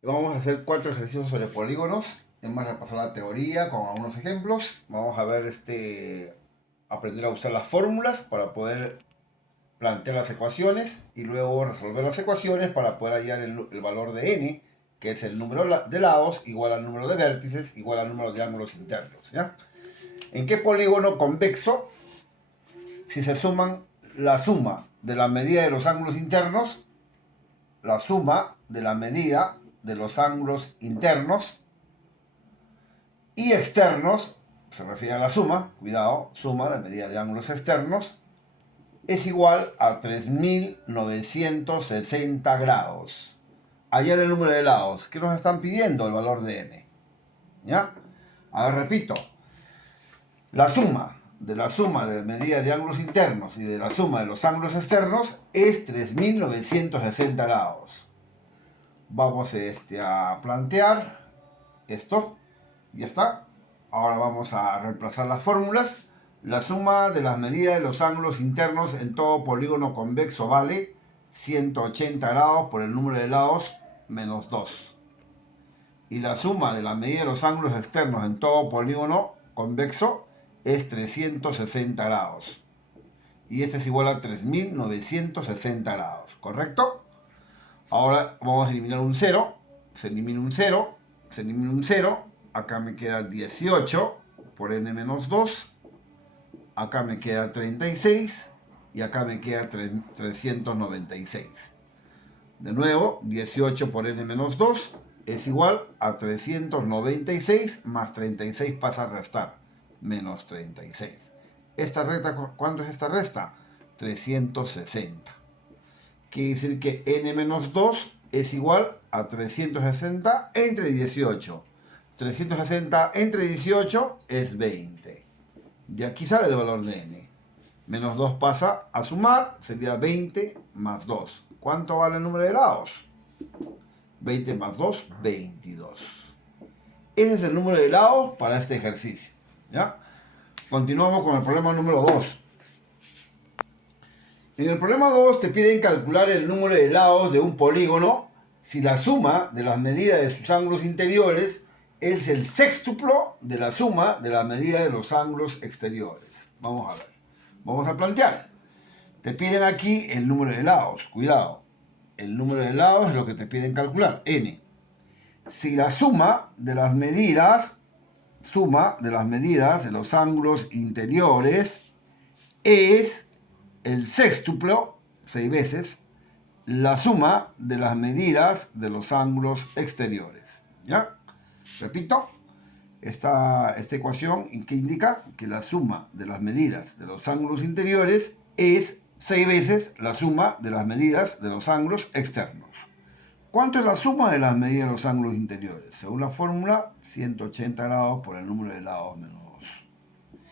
Vamos a hacer 4 ejercicios sobre polígonos. Hemos repasado la teoría con algunos ejemplos. Vamos a ver aprender a usar las fórmulas para poder plantear las ecuaciones y luego resolver las ecuaciones para poder hallar el valor de n, que es el número de lados igual al número de vértices igual al número de ángulos internos. ¿Ya? ¿En qué polígono convexo, si se suman la suma de la medida de los ángulos internos, la suma de la medida de los ángulos internos y externos, se refiere a la suma, cuidado, suma de medida de ángulos externos, es igual a 3960 grados? Hallar el número de lados. ¿Qué nos están pidiendo? El valor de n. ¿Ya? A ver, repito. La suma de medida de ángulos internos y de la suma de los ángulos externos es 3960 grados. Vamos a plantear esto. Ya está. Ahora vamos a reemplazar las fórmulas. La suma de las medidas de los ángulos internos en todo polígono convexo vale 180 grados por el número de lados menos 2. Y la suma de la medida de los ángulos externos en todo polígono convexo es 360 grados. Y este es igual a 3960 grados, ¿correcto? Ahora vamos a eliminar un 0. Se elimina un 0. Se elimina un 0. Acá me queda 18 por n menos 2. Acá me queda 36. Y acá me queda 396. De nuevo, 18 por n menos 2 es igual a 396 más 36 pasa a restar. Menos 36. ¿Esta recta cuánto es esta resta? 360. Quiere decir que n menos 2 es igual a 360 entre 18. 360 entre 18 es 20. De aquí sale el valor de n. Menos 2 pasa a sumar, sería 20 más 2. ¿Cuánto vale el número de lados? 20 más 2, 22. Ese es el número de lados para este ejercicio. ¿Ya? Continuamos con el problema número 2. En el problema 2 te piden calcular el número de lados de un polígono si la suma de las medidas de sus ángulos interiores es el sextuplo de la suma de la medida de los ángulos exteriores. Vamos a ver. Vamos a plantear. Te piden aquí el número de lados. Cuidado. El número de lados es lo que te piden calcular. N. Si la suma de las medidas de los ángulos interiores es el sextuplo, 6 veces, la suma de las medidas de los ángulos exteriores. ¿Ya? Repito, esta ecuación que indica que la suma de las medidas de los ángulos interiores es 6 veces la suma de las medidas de los ángulos externos. ¿Cuánto es la suma de las medidas de los ángulos interiores? Según la fórmula, 180 grados por el número de lados menos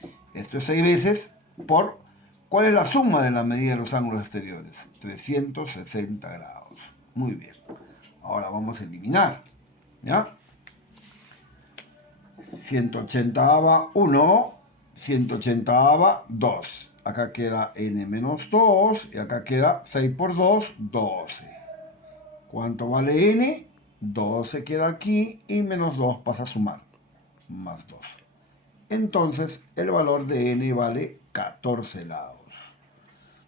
2. Esto es 6 veces por... ¿Cuál es la suma de la medida de los ángulos exteriores? 360 grados. Muy bien. Ahora vamos a eliminar. ¿Ya? 180 1, 180 2. Acá queda n menos 2 y acá queda 6 por 2, 12. ¿Cuánto vale n? 12 queda aquí y menos 2 pasa a sumar. Más 2. Entonces el valor de n vale 14 lados.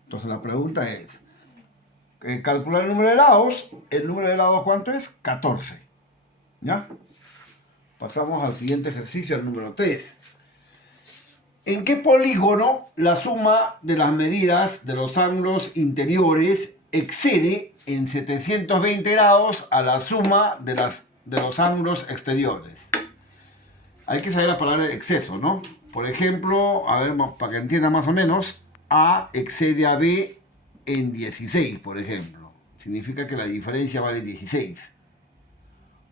Entonces la pregunta es, calcular el número de lados. ¿El número de lados cuánto es? 14. ¿Ya? Pasamos al siguiente ejercicio, al número 3. ¿En qué polígono la suma de las medidas de los ángulos interiores excede en 720 grados a la suma de los ángulos exteriores? Hay que saber la palabra exceso, ¿no? Por ejemplo, a ver, para que entienda más o menos, A excede a B en 16, por ejemplo. Significa que la diferencia vale 16.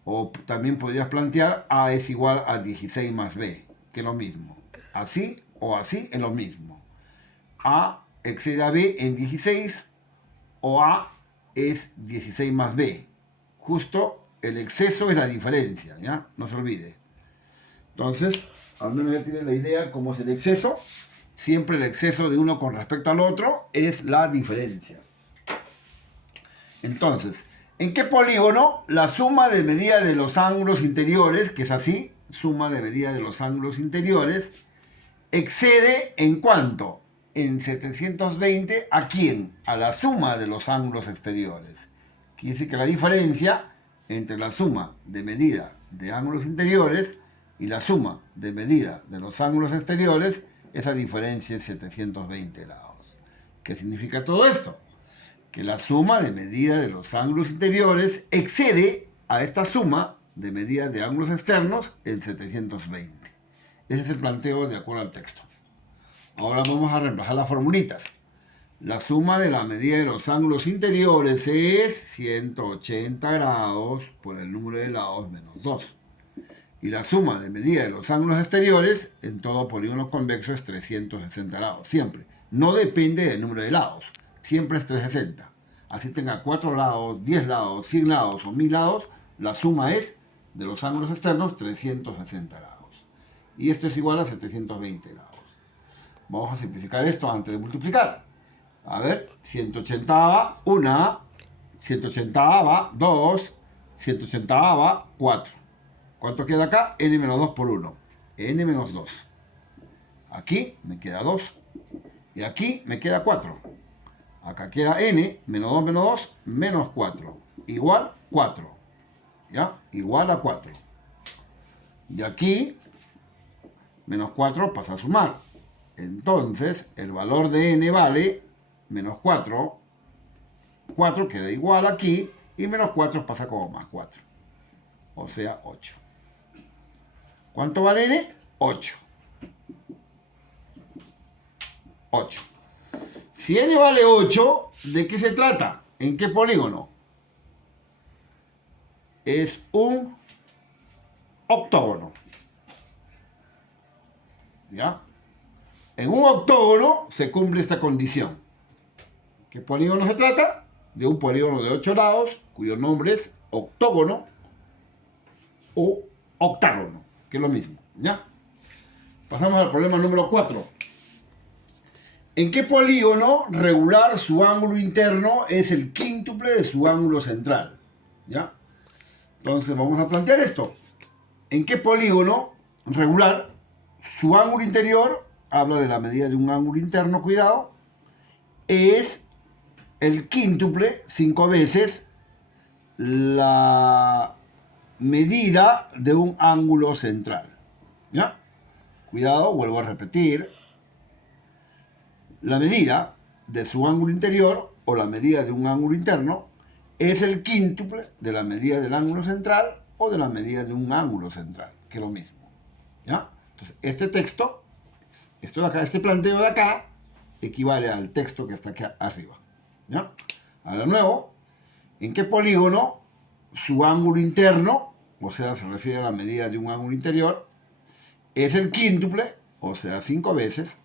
O también podrías plantear A es igual a 16 más B, que es lo mismo. Así o así es lo mismo. A excede a B en 16 o A es 16 más B. Justo el exceso es la diferencia, ¿ya? No se olvide. Entonces, al menos ya tienen la idea cómo es el exceso. Siempre el exceso de uno con respecto al otro es la diferencia. Entonces, ¿En qué polígono la suma de medida de los ángulos interiores, que es así, suma de medida de los ángulos interiores, excede en cuánto? En 720, ¿a quién? A la suma de los ángulos exteriores. Quiere decir que la diferencia entre la suma de medida de ángulos interiores y la suma de medida de los ángulos exteriores, esa diferencia es 720 grados. ¿Qué significa todo esto? Que la suma de medida de los ángulos interiores excede a esta suma de medida de ángulos externos en 720. Ese es el planteo de acuerdo al texto. Ahora vamos a reemplazar las formulitas. La suma de la medida de los ángulos interiores es 180 grados por el número de lados menos 2. Y la suma de medida de los ángulos exteriores en todo polígono convexo es 360 grados. Siempre. No depende del número de lados. Siempre es 360. Así tenga 4 lados, 10 lados, 100 lados o 1000 lados, la suma es de los ángulos externos 360 grados. Y esto es igual a 720 grados. Vamos a simplificar esto antes de multiplicar. A ver, 180 va 1, 180 va 2, 180 va 4. ¿Cuánto queda acá? N menos 2 por 1. N menos 2. Aquí me queda 2. Y aquí me queda 4. Acá queda N menos 2 menos 2 menos 4. Igual 4. ¿Ya? Igual a 4. De aquí, menos 4 pasa a sumar. Entonces, el valor de N vale menos 4. 4 queda igual aquí. Y menos 4 pasa como más 4. O sea, 8. ¿Cuánto vale N? 8. 8. Si N vale 8, ¿de qué se trata? ¿En qué polígono? Es un octógono. ¿Ya? En un octógono se cumple esta condición. ¿Qué polígono se trata? De un polígono de 8 lados, cuyo nombre es octógono o octágono, que es lo mismo. ¿Ya? Pasamos al problema número 4. ¿En qué polígono regular su ángulo interno es el quíntuple de su ángulo central? ¿Ya? Entonces vamos a plantear esto. ¿En qué polígono regular su ángulo interior, habla de la medida de un ángulo interno, cuidado, es el quíntuple, 5 veces, la medida de un ángulo central? ¿Ya? Cuidado, vuelvo a repetir. La medida de su ángulo interior o la medida de un ángulo interno es el quíntuple de la medida del ángulo central o de la medida de un ángulo central, que es lo mismo. ¿Ya? Entonces, este texto, esto de acá, este planteo de acá, equivale al texto que está aquí arriba. ¿Ya? Ahora de nuevo, ¿en qué polígono su ángulo interno, o sea, se refiere a la medida de un ángulo interior, es el quíntuple, o sea, 5 veces,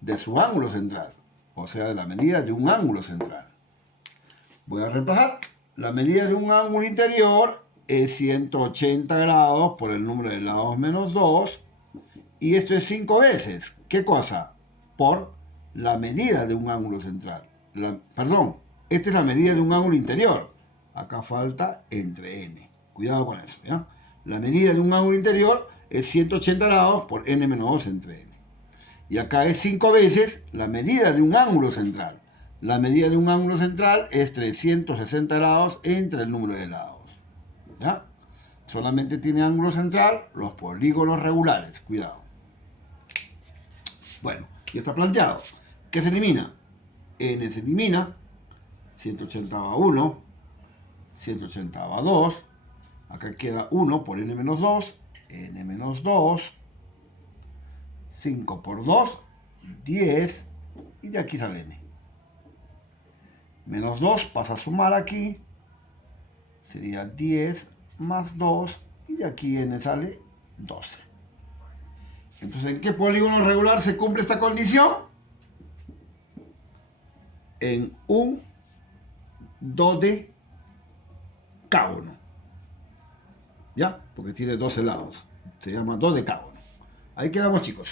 de su ángulo central, o sea, de la medida de un ángulo central? Voy a reemplazar. La medida de un ángulo interior es 180 grados por el número de lados menos 2, y esto es 5 veces. ¿Qué cosa? Por la medida de un ángulo central. Perdón, esta es la medida de un ángulo interior. Acá falta entre n. Cuidado con eso, ¿ya? La medida de un ángulo interior es 180 grados por n menos 2 entre n. Y acá es 5 veces la medida de un ángulo central. La medida de un ángulo central es 360 grados entre el número de lados. ¿Ya? Solamente tiene ángulo central los polígonos regulares. Cuidado. Bueno, ya está planteado. ¿Qué se elimina? N se elimina. 180 va 1. 180 va 2. Acá queda 1 por n menos 2. N menos 2. 5 por 2, 10, y de aquí sale n. Menos 2 pasa a sumar aquí, sería 10 más 2, y de aquí n sale 12. Entonces, ¿en qué polígono regular se cumple esta condición? En un dodecágono. ¿Ya? Porque tiene 12 lados. Se llama dodecágono. Ahí quedamos, chicos.